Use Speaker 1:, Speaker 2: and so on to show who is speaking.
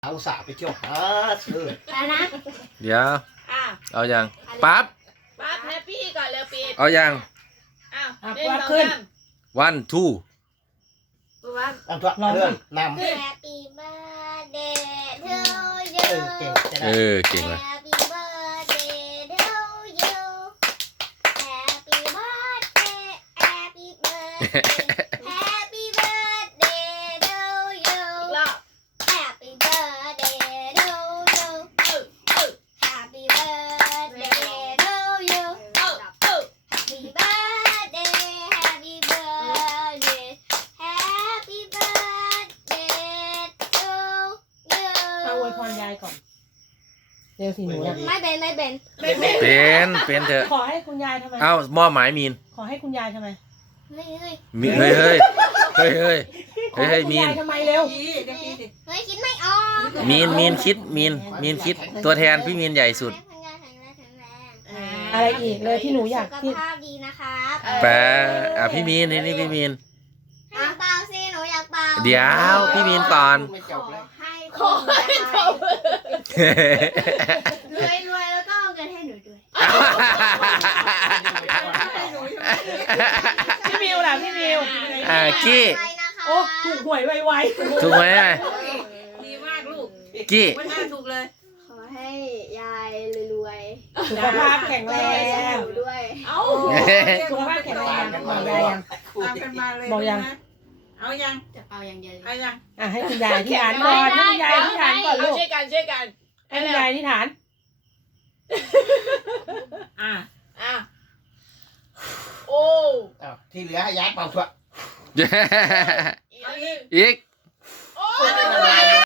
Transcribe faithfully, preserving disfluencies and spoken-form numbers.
Speaker 1: เอาสาไปเที่ยวหาซื้อ
Speaker 2: แล้วนะ
Speaker 3: เดี๋ยว
Speaker 4: อ่ะ
Speaker 3: เอายังปั๊บ
Speaker 4: ปั๊บแฮปปี้ก่อนเร็วปิด
Speaker 3: เอายัง
Speaker 4: อ้าว
Speaker 5: อ่ะ
Speaker 4: เล่น
Speaker 5: ปั๊บ
Speaker 4: สอง
Speaker 5: ขึ้น
Speaker 4: สาม
Speaker 3: one two
Speaker 4: ปั๊บ
Speaker 1: เอาตัวเรื่องนำ
Speaker 4: ขึ้น
Speaker 2: Happy birthday to
Speaker 1: เอ
Speaker 2: you
Speaker 1: อเก่งจะ
Speaker 3: เอ
Speaker 1: ได้
Speaker 3: อเก่งเลย
Speaker 2: Happy birthday to you Happy birthday Happy birthday Happy birthday to you
Speaker 4: อีกรอบ
Speaker 2: Happy birthday to you
Speaker 4: เออเออ
Speaker 2: Happy birthday to you
Speaker 4: เออเออ
Speaker 2: Happy birthday Happy birthday Happy birthday to you
Speaker 5: เอาอวยพรยายก่อนเร็วสิหนูนะ
Speaker 2: ไม่เป็นไม่เป็น
Speaker 4: ไม่เป็น
Speaker 3: เป็นเป็นเถอะ
Speaker 5: ขอให้คุณยายทำไม
Speaker 3: เอ้ามอบหมายมีน
Speaker 5: ขอให้คุณยายทำไม
Speaker 2: ไม่เฮ้ย
Speaker 3: มีเฮ้ยเฮ้ยเฮ้ยเฮ้ย
Speaker 5: ขอให้คุณ
Speaker 3: มีน
Speaker 5: ยายทำไมเร็ว
Speaker 2: เฮ้ยคิดไม่ออก
Speaker 3: มีนมีนคิดมีนมีนคิดตัวแทนพี่มีนใหญ่สุด
Speaker 2: ให้คุณยายแข็งแรงแข็งแรง
Speaker 5: อะไรอีกเลยที่หนูอยาก
Speaker 2: สุข
Speaker 5: ที่
Speaker 2: ภาพดีนะครับ
Speaker 3: แปลอ่ะพี่มีนนี่นี่พี่มีน
Speaker 2: ให้เป่าสิหนูอยากเป่า
Speaker 3: เดี๋ยวพี่มีนก่อน
Speaker 1: ไม่จบเลย
Speaker 2: ให้
Speaker 4: ขอให้จบ
Speaker 2: รวยรวยแล้วก็เอาเงินให้หนูด้วย
Speaker 5: พี่มิวล่ะพี่มิว
Speaker 3: อ่ากี้
Speaker 2: ไปนะคะ
Speaker 5: โอ้ถูกหวยไว
Speaker 3: ถูกไหม
Speaker 4: ดีมากลูก
Speaker 3: กี้
Speaker 4: วันหน้าถูกเลย
Speaker 2: ขอให้ยายรวย
Speaker 5: ๆสุขภาพแข็งแรง
Speaker 2: หนูด้วย
Speaker 4: เอ้า
Speaker 5: สุขภาพแข็งแรง
Speaker 1: กัน
Speaker 5: บ
Speaker 1: มา
Speaker 5: อก
Speaker 1: เลย
Speaker 5: ายยัง
Speaker 4: ตามกันมาเลย
Speaker 5: บอกยัง
Speaker 4: นะเอายัง
Speaker 2: จะเป่าอย่างเดียว
Speaker 4: เอายัง
Speaker 5: อ่ะให้คุณยายที่ฐานก่อนให้คุณยายที่ฐานก่อน
Speaker 4: เอา
Speaker 5: ลูก
Speaker 4: ช่วยกันช่วยกัน
Speaker 5: ให้คุณยายที่ฐาน
Speaker 4: อ่ะอ่ะโอ้
Speaker 1: เอาที่เหลือให้ย้ายเป่าเถอะ
Speaker 4: อีกนิด
Speaker 3: อีก
Speaker 4: โอ้
Speaker 1: ไม่เป็นไร